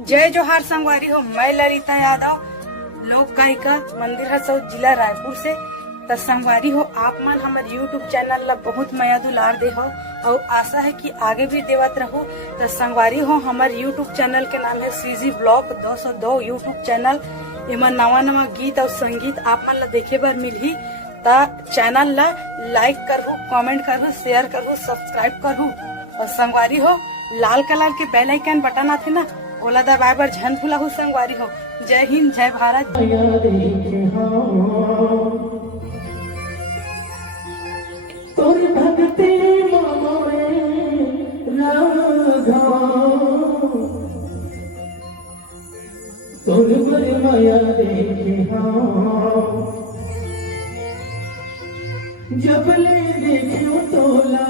जय जोहार संगवारी हो। मैं ललिता यादव, लोक गायिका, मंदिर हसौद, जिला रायपुर से। तो संगवारी हो, आप मन हमारे यूट्यूब चैनल ला बहुत माया दुलार दे हो और आशा है कि आगे भी देवत रहो। तो संगवारी हो, हमारे यूट्यूब चैनल के नाम है सीजी ब्लॉक 202 यूट्यूब चैनल। इमा नवा नवा गीत और संगीत आप मन ला देखे बर मिलही। ता चैनल ला लाइक करहु, कमेंट करहु, शेयर करहु, सब्सक्राइब करहु। और संगवारी हो, लाल कलर के बेल आइकन बटन आथे ना, ओला दबाए बर झन भुलाहु संगवारी हो। जय हिंद, जय भारत। तोरी भक्ति मोरे राघव, तोर बर माया देखे जब ले देखियो तोला,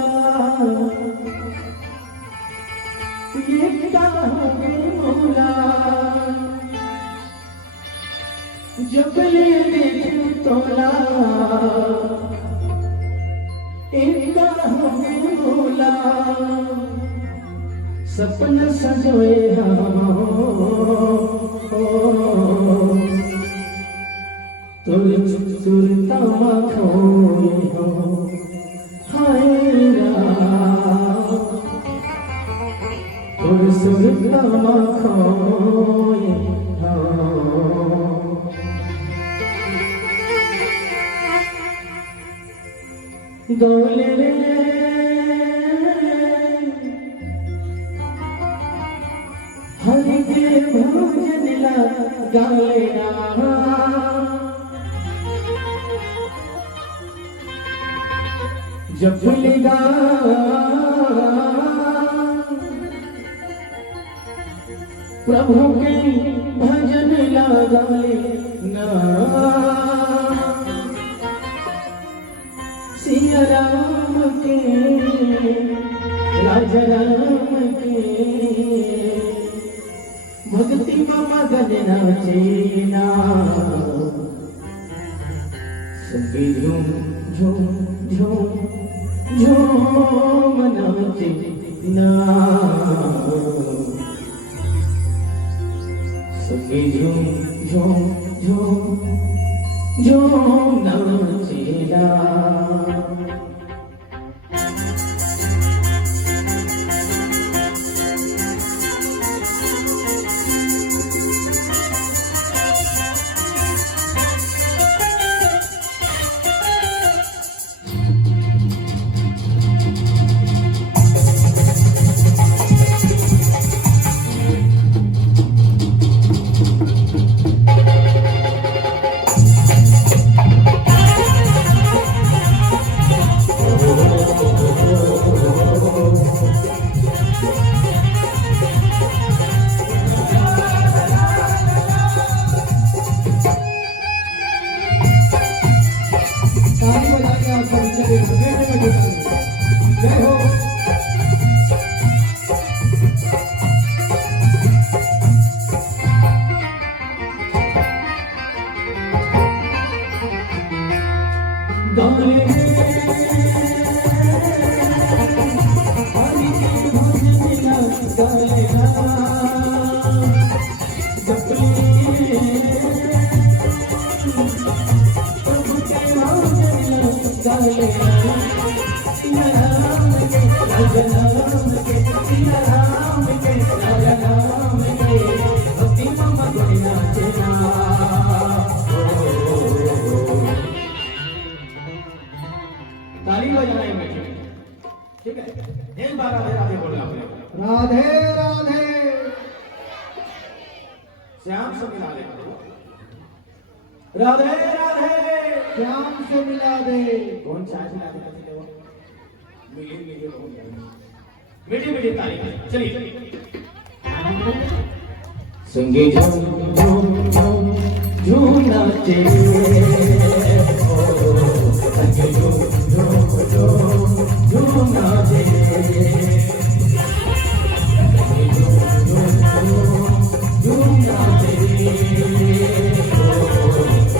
ये काहे मोला, जब ले देखियो तोला, इनका हमें बोला, सपना सजोए तुर सुरता खोए हो, हाय तुर सुरता खोए हो। गोले रे हरि के भजन ला गाले जब भूलेगा प्रभु के भजन ला गाले ना, सिया राम के राजा राम के भक्ति में मगन नाचेना, सभी झूम झूम झूम झूम नाचेना, सभी झूम झूम झूम झूम नाचेना। जय हो। ताली बजाएंगे, ठीक है? एक बार राधे राधे बोलना पड़ेगा। राधे राधे श्याम से मिला दे, राधे राधे श्याम से मिला दे। कौन चाय मिला दे? मिली मिली मीठी मीठी ताली। चलिए संगे झूम झूम झूम झूम नाचे, संगे झूम झूम झूम झूम नाचे, संगे झूम झूम झूम नाचे,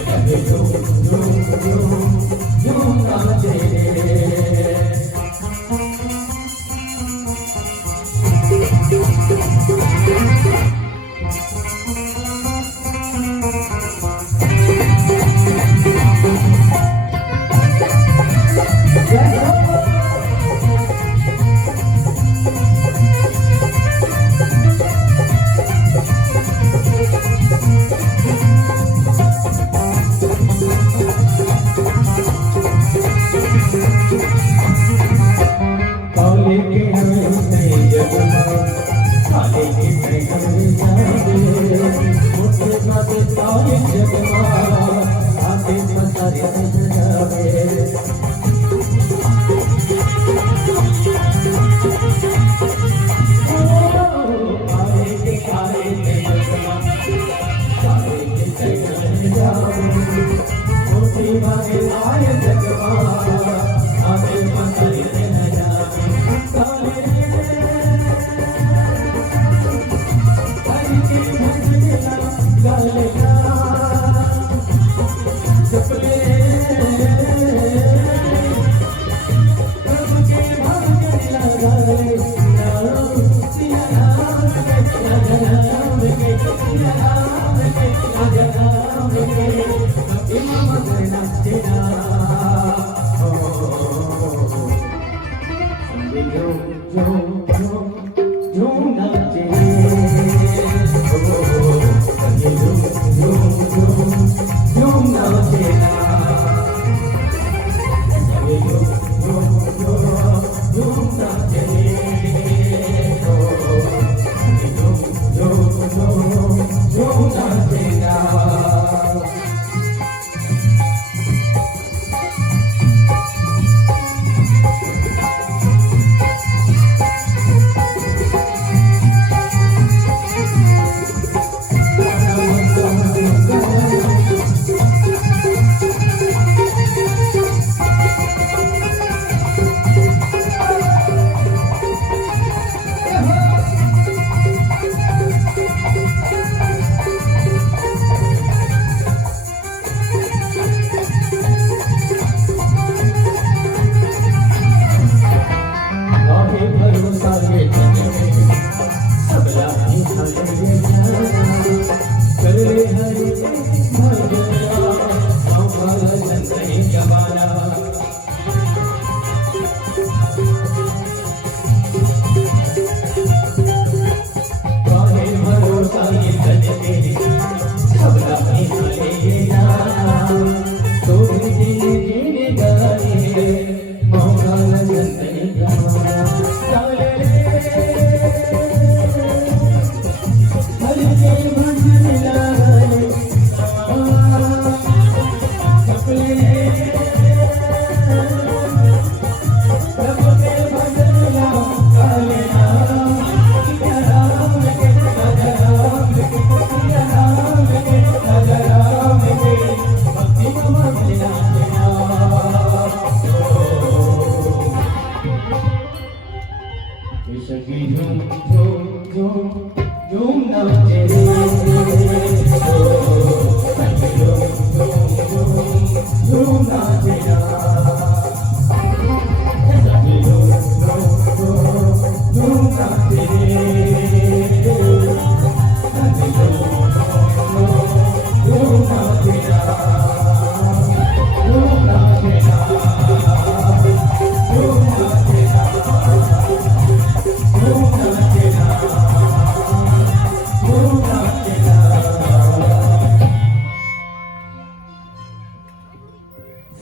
संगे झूम झूम झूम नाचे। भागे आए जगवा आगे पकड़े न जाए काले हरि के भजन गाले सपने प्रभु के भजन लगाए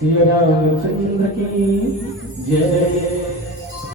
श्री रामचंद्र की जय।